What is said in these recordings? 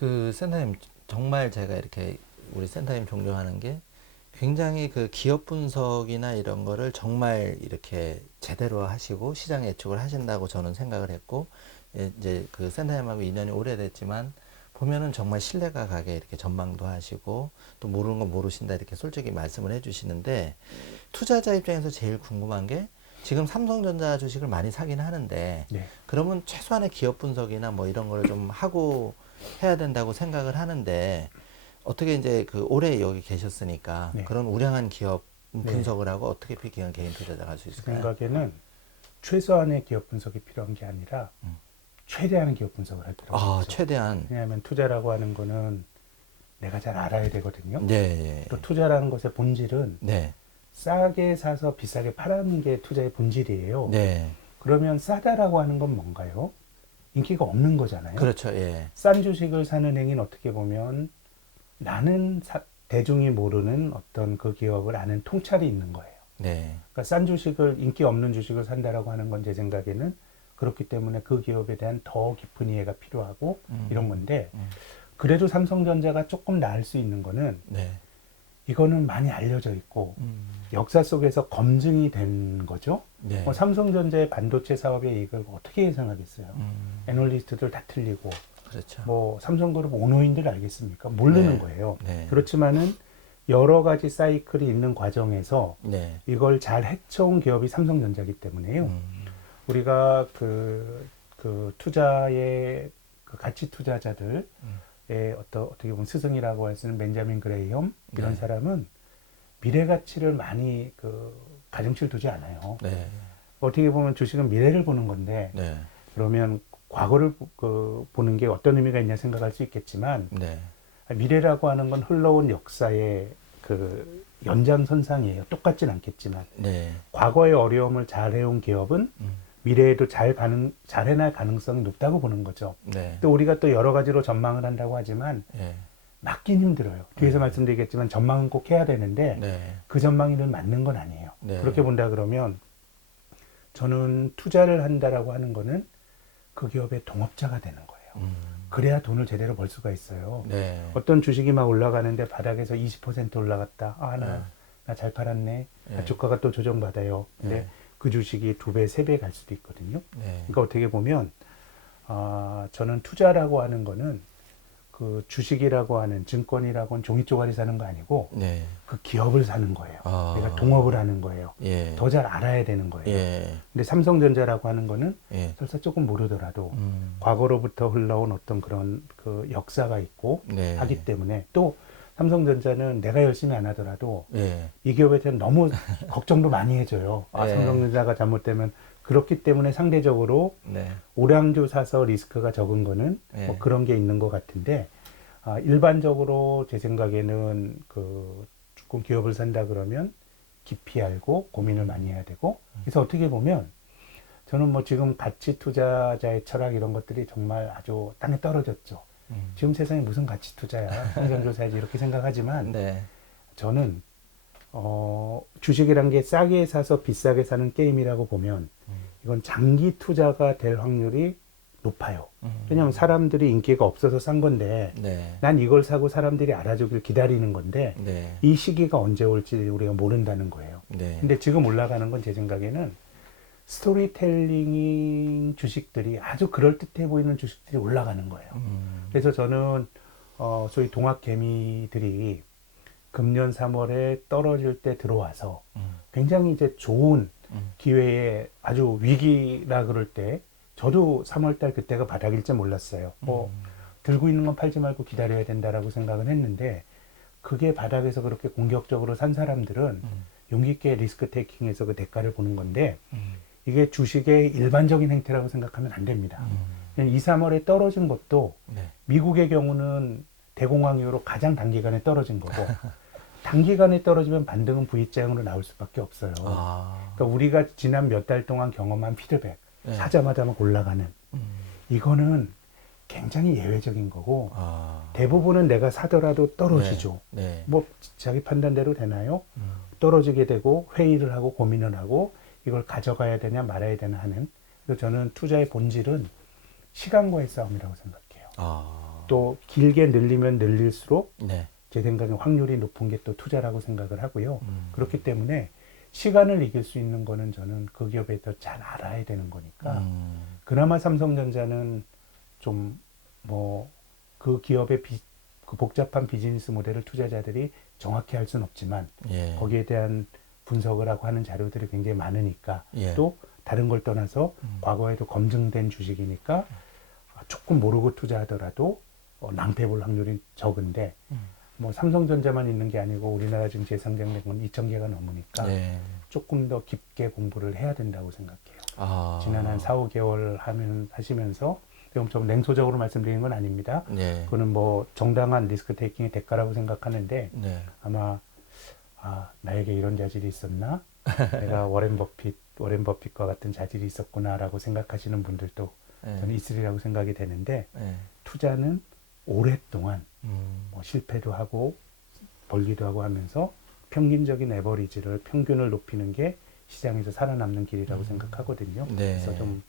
그 센터님 정말 제가 이렇게 우리 센터님 존경하는 게 굉장히 그 기업 분석이나 이런 거를 정말 이렇게 제대로 하시고 시장 예측을 하신다고 저는 생각을 했고, 이제 그 센터님하고 인연이 오래됐지만 보면은 정말 신뢰가 가게 이렇게 전망도 하시고 또 모르는 거 모르신다 이렇게 솔직히 말씀을 해주시는데, 투자자 입장에서 제일 궁금한 게 지금 삼성전자 주식을 많이 사긴 하는데, 네. 그러면 최소한의 기업 분석이나 뭐 이런 걸 좀 하고 해야 된다고 생각을 하는데, 어떻게 이제 그 오래 여기 계셨으니까 네. 그런 우량한 기업 네. 분석을 하고 어떻게 비기한 개인 투자자가 할 수 제 있을까요? 생각에는 최소한의 기업 분석이 필요한 게 아니라 최대한의 기업 분석을 할 필요가 아, 있죠. 최대한. 왜냐하면 투자라고 하는 거는 내가 잘 알아야 되거든요. 네, 또 투자라는 것의 본질은 네, 싸게 사서 비싸게 파는 게 투자의 본질이에요. 네. 그러면 싸다라고 하는 건 뭔가요? 인기가 없는 거잖아요. 그렇죠, 예, 싼 주식을 사는 행위는 어떻게 보면 나는 대중이 모르는 어떤 그 기업을 아는 통찰이 있는 거예요. 네, 그러니까 싼 주식을, 인기 없는 주식을 산다라고 하는 건 제 생각에는 그렇기 때문에 그 기업에 대한 더 깊은 이해가 필요하고 이런 건데, 그래도 삼성전자가 조금 나을 수 있는 거는 네, 이거는 많이 알려져 있고 역사 속에서 검증이 된 거죠. 네, 삼성전자의 반도체 사업의 이익을 어떻게 예상하겠어요? 애널리스트들 다 틀리고, 그렇죠. 뭐 삼성그룹 오너인들 알겠습니까? 모르는 네, 거예요. 네, 그렇지만은 여러 가지 사이클이 있는 과정에서 네, 이걸 잘 헤쳐온 기업이 삼성전자이기 때문에요. 우리가 그 투자의 그 가치 투자자들의 어떻게 보면 스승이라고 할 수 있는 벤자민 그레이엄 이런 네. 사람은 미래 가치를 많이 가중치를 두지 않아요. 네, 어떻게 보면 주식은 미래를 보는 건데, 네, 그러면 과거를 보는 게 어떤 의미가 있냐 생각할 수 있겠지만, 네, 미래라고 하는 건 흘러온 역사의 그 연장선상이에요. 똑같진 않겠지만 네, 과거의 어려움을 잘 해온 기업은 미래에도 잘 해낼 가능성이 높다고 보는 거죠. 네, 또 우리가 또 여러 가지로 전망을 한다고 하지만 예, 맞긴 힘들어요. 뒤에서 말씀드리겠지만 전망은 꼭 해야 되는데 네, 그 전망이 늘 맞는 건 아니에요. 네. 그렇게 본다 그러면 저는 투자를 한다라고 하는 거는 그 기업의 동업자가 되는 거예요. 그래야 돈을 제대로 벌 수가 있어요. 네, 어떤 주식이 막 올라가는데 바닥에서 20% 올라갔다. 나 잘 팔았네. 네. 주가가 또 조정받아요. 근데 네. 그 주식이 2배, 3배 갈 수도 있거든요. 네, 그러니까 어떻게 보면, 저는 투자라고 하는 거는 그 주식이라고 하는 증권이라고 하는 종이 쪼가리 사는 거 아니고 네, 그 기업을 사는 거예요. 아. 내가 동업을 하는 거예요. 예, 더 잘 알아야 되는 거예요. 예, 근데 삼성전자라고 하는 거는 예, 설사 조금 모르더라도 과거로부터 흘러온 어떤 그런 그 역사가 있고 네, 하기 때문에, 또 삼성전자는 내가 열심히 안 하더라도 예, 이 기업에 대한 너무 걱정도 많이 해줘요. 네. 삼성전자가 잘못되면. 그렇기 때문에 상대적으로 네, 우량주 사서 리스크가 적은 거는 네. 뭐 그런 게 있는 것 같은데, 일반적으로 제 생각에는 조금 기업을 산다 그러면 깊이 알고 고민을 많이 해야 되고, 그래서 어떻게 보면 저는 뭐 지금 가치 투자자의 철학 이런 것들이 정말 아주 땅에 떨어졌죠. 지금 세상에 무슨 가치 투자야, 성장조 사야지 이렇게 생각하지만, 네, 저는 주식이란 게 싸게 사서 비싸게 사는 게임이라고 보면 이건 장기 투자가 될 확률이 높아요. 왜냐하면 사람들이 인기가 없어서 산 건데, 네, 난 이걸 사고 사람들이 알아주길 기다리는 건데, 네, 이 시기가 언제 올지 우리가 모른다는 거예요. 네, 근데 지금 올라가는 건 제 생각에는 스토리텔링 주식들이, 아주 그럴듯해 보이는 주식들이 올라가는 거예요. 그래서 저는 소위 동학개미들이 금년 3월에 떨어질 때 들어와서 굉장히 이제 좋은 기회에, 아주 위기라 그럴 때 저도 3월달 그때가 바닥일 줄 몰랐어요. 들고 있는 건 팔지 말고 기다려야 된다라고 생각은 했는데, 그게 바닥에서 그렇게 공격적으로 산 사람들은 용기 있게 리스크 테이킹에서 그 대가를 보는 건데, 이게 주식의 일반적인 행태라고 생각하면 안 됩니다. 2, 3월에 떨어진 것도 네, 미국의 경우는 대공황 이후로 가장 단기간에 떨어진 거고, 단기간에 떨어지면 반등은 V자형으로 나올 수밖에 없어요. 아, 그러니까 우리가 지난 몇 달 동안 경험한 피드백, 네. 사자마자 막 올라가는, 이거는 굉장히 예외적인 거고, 아, 대부분은 내가 사더라도 떨어지죠. 네, 네, 뭐 자기 판단대로 되나요? 떨어지게 되고 회의를 하고 고민을 하고 이걸 가져가야 되냐 말아야 되나 하는. 그래서 저는 투자의 본질은 시간과의 싸움이라고 생각해요. 아, 또 길게 늘리면 늘릴수록 네. 제 생각엔 확률이 높은 게 또 투자라고 생각을 하고요. 그렇기 때문에 시간을 이길 수 있는 거는 저는 그 기업에 더 잘 알아야 되는 거니까 그나마 삼성전자는 좀 뭐 그 기업의 그 복잡한 비즈니스 모델을 투자자들이 정확히 할 수는 없지만 예. 거기에 대한 분석을 하고 하는 자료들이 굉장히 많으니까 예. 또 다른 걸 떠나서 과거에도 검증된 주식이니까 조금 모르고 투자하더라도 낭패 볼 확률이 적은데 뭐 삼성전자만 있는 게 아니고 우리나라 지금 재상장된 건 2,000개가 넘으니까 예. 조금 더 깊게 공부를 해야 된다고 생각해요. 아. 지난 한 4, 5개월 하시면서 좀 냉소적으로 말씀드리는 건 아닙니다. 네. 그거는 뭐 정당한 리스크 테이킹의 대가라고 생각하는데 네. 아마 나에게 이런 자질이 있었나? 내가 워렌 버핏과 같은 자질이 있었구나라고 생각하시는 분들도 예. 저는 있으리라고 생각이 되는데 예. 투자는 오랫동안 뭐 실패도 하고 벌기도 하고 하면서 평균적인 에버리지를 평균을 높이는 게 시장에서 살아남는 길이라고 생각하거든요. 네. 그래서 좀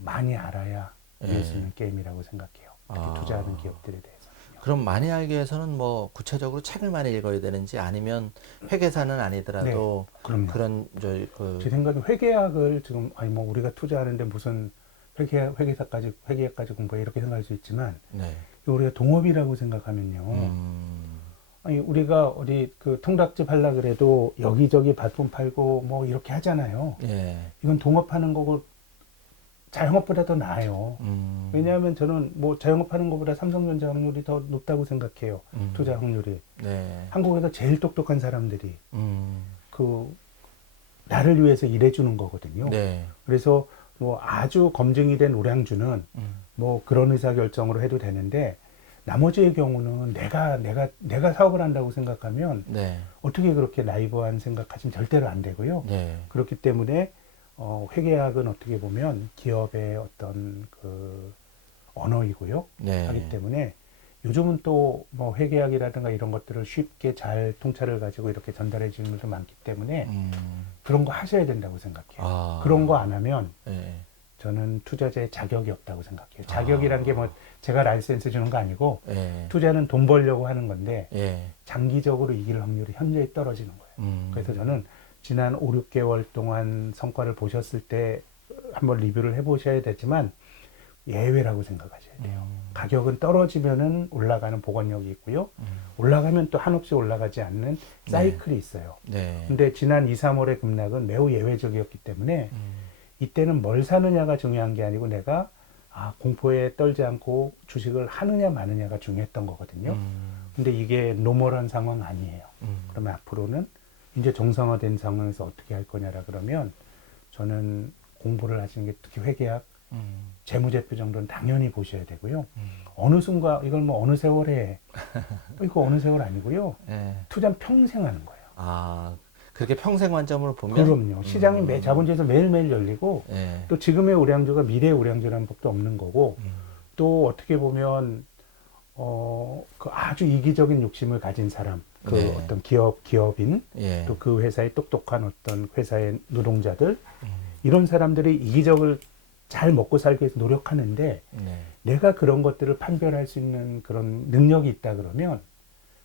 많이 알아야 이길 수 예. 있는 게임이라고 생각해요. 특히 아. 투자하는 기업들에 대해서. 그럼 많이 알기 위해서는 뭐 구체적으로 책을 많이 읽어야 되는지 아니면 회계사는 아니더라도 그럼요. 그런 제 생각에 회계학을 지금 뭐 우리가 투자하는데 무슨 회계학까지 공부해 이렇게 생각할 수 있지만 네. 우리가 동업이라고 생각하면요. 아니 우리가 어디 그 통닭집 하려 그래도 여기저기 발품 팔고 뭐 이렇게 하잖아요. 예. 이건 동업하는 거고 자영업보다 더 나아요. 왜냐하면 저는 뭐 자영업하는 것보다 삼성전자 확률이 더 높다고 생각해요. 투자 확률이. 네. 한국에서 제일 똑똑한 사람들이 그 나를 위해서 일해주는 거거든요. 네. 그래서 뭐 아주 검증이 된 우량주는 뭐 그런 의사결정으로 해도 되는데 나머지의 경우는 내가 사업을 한다고 생각하면 네. 어떻게 그렇게 나이브한 생각하시면 절대로 안 되고요. 네. 그렇기 때문에 회계학은 어떻게 보면 기업의 어떤 그 언어이고요. 네. 하기 때문에 요즘은 또 뭐 회계학이라든가 이런 것들을 쉽게 잘 통찰을 가지고 이렇게 전달해 주는 분도 많기 때문에 그런 거 하셔야 된다고 생각해요. 아. 그런 거 안 하면 네. 저는 투자자의 자격이 없다고 생각해요. 자격이란 게 뭐 제가 라이센스 주는 거 아니고 예. 투자는 돈 벌려고 하는 건데 예. 장기적으로 이길 확률이 현저히 떨어지는 거예요. 그래서 저는 지난 5, 6개월 동안 성과를 보셨을 때 한번 리뷰를 해보셔야 되지만 예외라고 생각하셔야 돼요. 가격은 떨어지면은 올라가는 복원력이 있고요. 올라가면 또 한없이 올라가지 않는 사이클이 있어요. 네. 근데 지난 2, 3월의 급락은 매우 예외적이었기 때문에 이때는 뭘 사느냐가 중요한 게 아니고 내가 공포에 떨지 않고 주식을 하느냐 마느냐가 중요했던 거거든요. 근데 이게 노멀한 상황 아니에요. 그러면 앞으로는 이제 정상화된 상황에서 어떻게 할 거냐라 그러면 저는 공부를 하시는 게 특히 회계학, 재무제표 정도는 당연히 보셔야 되고요. 어느 순간 이걸 뭐 어느 세월에 이거 어느 세월 아니고요. 예. 투자는 평생 하는 거예요. 아, 그렇게 평생 관점으로 보면 그럼요. 시장이 자본주의에서 매일매일 열리고 예. 또 지금의 우량주가 미래의 우량주라는 법도 없는 거고 또 어떻게 보면 그 아주 이기적인 욕심을 가진 사람, 그 네. 어떤 기업인 예. 또 그 회사의 똑똑한 어떤 회사의 노동자들 이런 사람들이 이기적을 잘 먹고 살기 위해서 노력하는데 네. 내가 그런 것들을 판별할 수 있는 그런 능력이 있다 그러면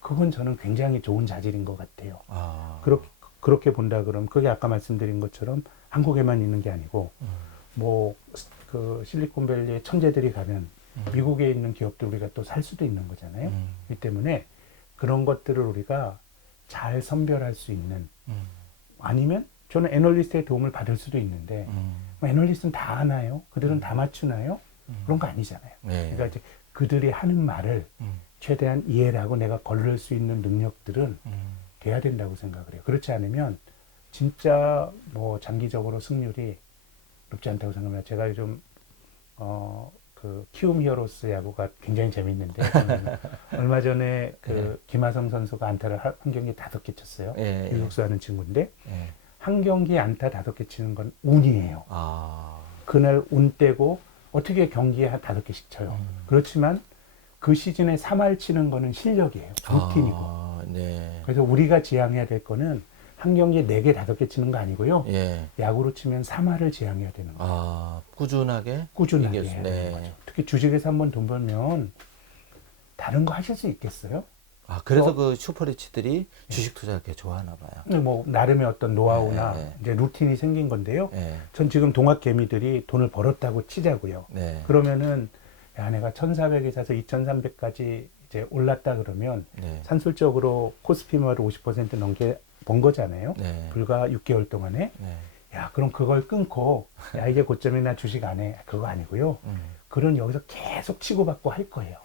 그건 저는 굉장히 좋은 자질인 것 같아요. 아. 그렇게 본다 그러면 그게 아까 말씀드린 것처럼 한국에만 있는 게 아니고 뭐 그 실리콘밸리의 천재들이 가면 미국에 있는 기업들 우리가 또 살 수도 있는 거잖아요. 그렇기 때문에 그런 것들을 우리가 잘 선별할 수 있는 아니면 저는 애널리스트의 도움을 받을 수도 있는데 뭐 애널리스트는 다 아나요? 그들은 다 맞추나요? 그런 거 아니잖아요. 네. 그러니까 이제 그들이 하는 말을 최대한 이해를 하고 내가 걸을 수 있는 능력들은 돼야 된다고 생각을 해요. 그렇지 않으면 진짜 뭐 장기적으로 승률이 높지 않다고 생각합니다. 제가 요즘 그 키움 히어로스 야구가 굉장히 재밌는데 얼마 전에 그 김하성 선수가 안타를 한 경기 5개 쳤어요. 예. 유격수 하는 친구인데 예. 한 경기 안타 5개 치는 건 운이에요. 아. 그날 운 떼고 어떻게 경기에 한 5개씩 쳐요. 그렇지만 그 시즌에 3할 치는 거는 실력이에요. 루틴이고. 아, 네. 그래서 우리가 지향해야 될 거는 한 경기에 4개, 5개 치는 거 아니고요. 예. 야구로 치면 3할을 지향해야 되는 거예요. 아, 꾸준하게 꾸준하게 이길 수- 해야 네. 되는 거죠. 특히 주식에서 한번 돈 벌면 다른 거 하실 수 있겠어요? 아, 그래서 그 슈퍼리치들이 주식 투자 그렇게 좋아하나 봐요. 근데 뭐 나름의 어떤 노하우나 네. 이제 루틴이 생긴 건데요. 네. 전 지금 동학개미들이 돈을 벌었다고 치자고요. 네. 그러면은 야, 내가 1,400에 사서 2,300까지 이제 올랐다 그러면 네. 산술적으로 코스피마를 50% 넘게 번 거잖아요. 네. 불과 6개월 동안에. 네. 야, 그럼 그걸 끊고 야, 이게 고점이나 주식 안 해. 그거 아니고요. 그런 여기서 계속 치고받고 할 거예요.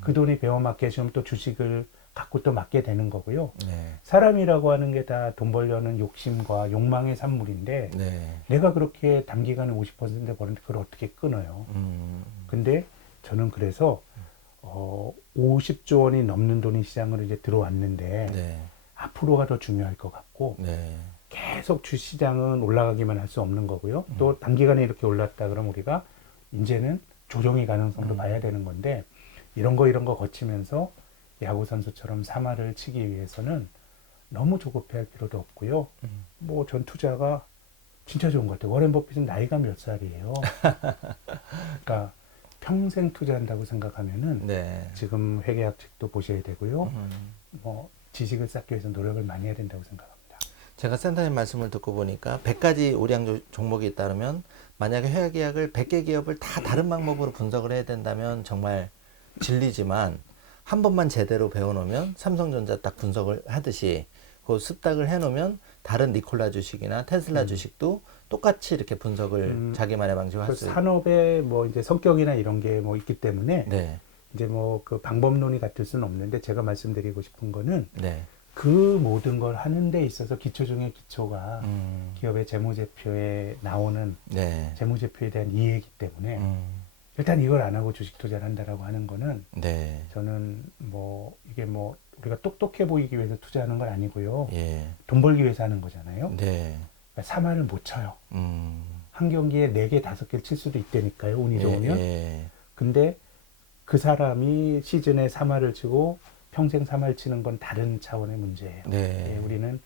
그 돈이 배워맞게 해주면 또 주식을 갖고 또 맞게 되는 거고요. 네. 사람이라고 하는 게 다 돈 벌려는 욕심과 욕망의 산물인데 네. 내가 그렇게 단기간에 50% 버는데 그걸 어떻게 끊어요? 근데 저는 그래서 50조 원이 넘는 돈이 시장으로 이제 들어왔는데 네. 앞으로가 더 중요할 것 같고 네. 계속 주시장은 올라가기만 할 수 없는 거고요. 또 단기간에 이렇게 올랐다 그러면 우리가 이제는 조정의 가능성도 봐야 되는 건데 이런 거 거치면서 야구 선수처럼 사마를 치기 위해서는 너무 조급해할 필요도 없고요. 뭐 전 투자가 진짜 좋은 것 같아요. 워렌 버핏은 나이가 몇 살이에요. 그러니까 평생 투자한다고 생각하면은 네. 지금 회계학책도 보셔야 되고요. 뭐 지식을 쌓기 위해서 노력을 많이 해야 된다고 생각합니다. 제가 센터님 말씀을 듣고 보니까 100가지 우량 종목이 있다면 만약에 회계학을 100개 기업을 다 다른 방법으로 분석을 해야 된다면 정말 진리지만 한 번만 제대로 배워놓으면 삼성전자 딱 분석을 하듯이 그 습득을 해놓으면 다른 니콜라 주식이나 테슬라 주식도 똑같이 이렇게 분석을 자기만의 방식으로 할 그 수 있어요. 산업의 뭐 이제 성격이나 이런 게 뭐 있기 때문에 네. 이제 뭐 그 방법론이 같을 수는 없는데 제가 말씀드리고 싶은 거는 네. 그 모든 걸 하는 데 있어서 기초 중에 기초가 기업의 재무제표에 나오는 네. 재무제표에 대한 이해이기 때문에 일단 이걸 안 하고 주식 투자를 한다라고 하는 거는 네. 저는 뭐 이게 뭐 우리가 똑똑해 보이기 위해서 투자하는 건 아니고요. 예. 돈 벌기 위해서 하는 거잖아요. 네. 그러니까 3할을 못 쳐요. 음. 한 경기에 4개, 5개를 칠 수도 있다니까요. 운이 예, 좋으면. 예. 근데 그 사람이 시즌에 3할을 치고 평생 3할 치는 건 다른 차원의 문제예요. 네. 예, 우리는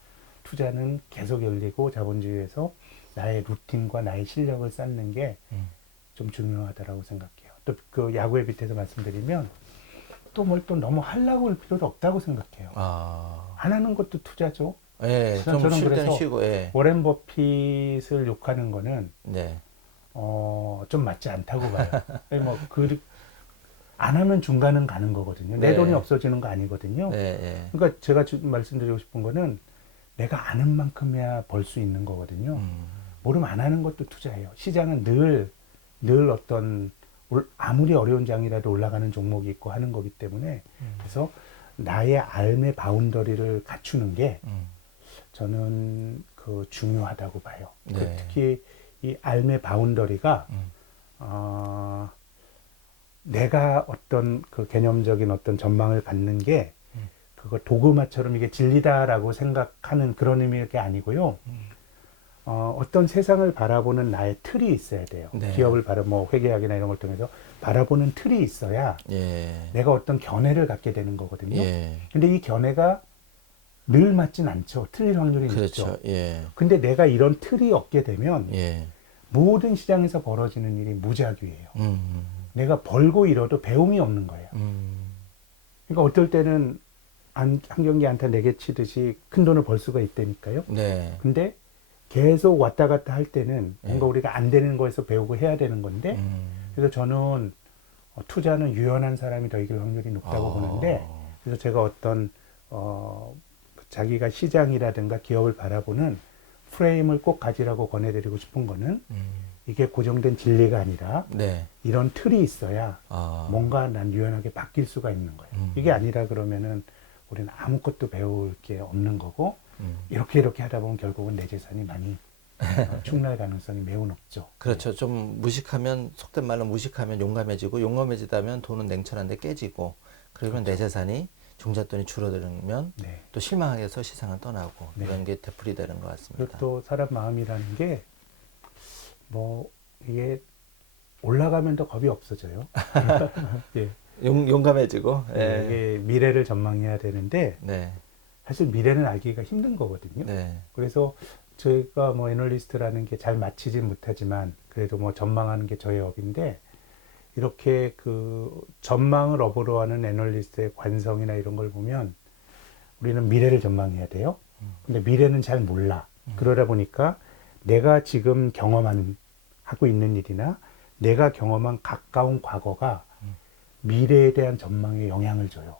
투자는 계속 열리고 자본주의에서 나의 루틴과 나의 실력을 쌓는 게 좀 중요하다라고 생각해요. 또 그 야구의 빛에서 말씀드리면 또 뭘 또 너무 하려고 할 필요도 없다고 생각해요. 아. 안 하는 것도 투자죠. 예, 좀 저는 쉴 때는 그래서 쉬고, 예. 워렌 버핏을 욕하는 거는 네. 좀 맞지 않다고 봐요. 뭐 안 하면 중간은 가는 거거든요. 내 네. 돈이 없어지는 거 아니거든요. 네, 예. 그러니까 제가 지금 말씀드리고 싶은 거는 내가 아는 만큼이야 벌 수 있는 거거든요. 모르면 안 하는 것도 투자예요. 시장은 늘 어떤 아무리 어려운 장이라도 올라가는 종목이 있고 하는 거기 때문에 그래서 나의 삶의 바운더리를 갖추는 게 저는 그 중요하다고 봐요. 네. 그 특히 이 삶의 바운더리가 내가 어떤 그 개념적인 어떤 전망을 갖는 게 그거 도그마처럼 이게 진리다라고 생각하는 그런 의미의 게 아니고요. 어떤 세상을 바라보는 나의 틀이 있어야 돼요. 네. 기업을 뭐 회계학이나 이런 걸 통해서 바라보는 틀이 있어야 예. 내가 어떤 견해를 갖게 되는 거거든요. 예. 근데 이 견해가 늘 맞진 않죠. 틀릴 확률이 그렇죠. 있죠. 예. 근데 내가 이런 틀이 없게 되면 예. 모든 시장에서 벌어지는 일이 무작위예요. 내가 벌고 잃어도 배움이 없는 거예요. 그러니까 어떨 때는 한 경기 안타 4개 치듯이 큰 돈을 벌 수가 있다니까요. 네. 근데 계속 왔다 갔다 할 때는 뭔가 네. 우리가 안 되는 거에서 배우고 해야 되는 건데 그래서 저는 투자는 유연한 사람이 더 이길 확률이 높다고 보는데 그래서 제가 어떤 자기가 시장이라든가 기업을 바라보는 프레임을 꼭 가지라고 권해드리고 싶은 거는 이게 고정된 진리가 아니라 네. 이런 틀이 있어야 아. 뭔가 난 유연하게 바뀔 수가 있는 거예요. 이게 아니라 그러면은 우리는 아무것도 배울 게 없는 거고 이렇게 하다 보면 결국은 내 재산이 많이 축날 가능성이 매우 높죠. 그렇죠. 좀 무식하면, 속된 말로 무식하면 용감해지고, 용감해지다면 돈은 냉철한데 깨지고, 그러면 내 재산이 종잣돈이 줄어들면 네. 또 실망하게 해서 시장을 떠나고, 네. 이런 게 되풀이되는 것 같습니다. 그리고 또 사람 마음이라는 게 뭐 이게 올라가면 더 겁이 없어져요. 예. 용감해지고, 예. 이게 미래를 전망해야 되는데 네. 사실 미래는 알기가 힘든 거거든요. 네. 그래서 저희가 뭐 애널리스트라는 게 잘 맞히진 못하지만 그래도 뭐 전망하는 게 저의 업인데 이렇게 그 전망을 업으로 하는 애널리스트의 관성이나 이런 걸 보면 우리는 미래를 전망해야 돼요. 근데 미래는 잘 몰라. 그러다 보니까 내가 지금 하고 있는 일이나 내가 경험한 가까운 과거가 미래에 대한 전망에 영향을 줘요.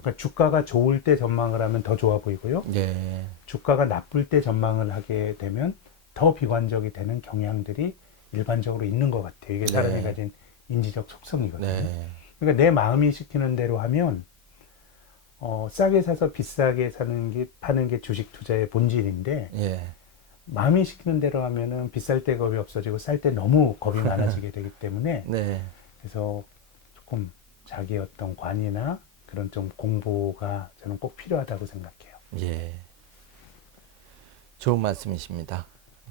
그러니까 주가가 좋을 때 전망을 하면 더 좋아 보이고요. 예. 주가가 나쁠 때 전망을 하게 되면 더 비관적이 되는 경향들이 일반적으로 있는 것 같아요. 이게 사람이 네. 가진 인지적 속성이거든요. 네. 그러니까 내 마음이 시키는 대로 하면 싸게 사서 비싸게 파는 게 주식 투자의 본질인데 예. 마음이 시키는 대로 하면은 비쌀 때 겁이 없어지고 쌀 때 너무 겁이 많아지게 되기 때문에 네. 그래서 조금 자기 어떤 관이나 그런 좀 공부가 저는 꼭 필요하다고 생각해요. 예. 좋은 말씀이십니다.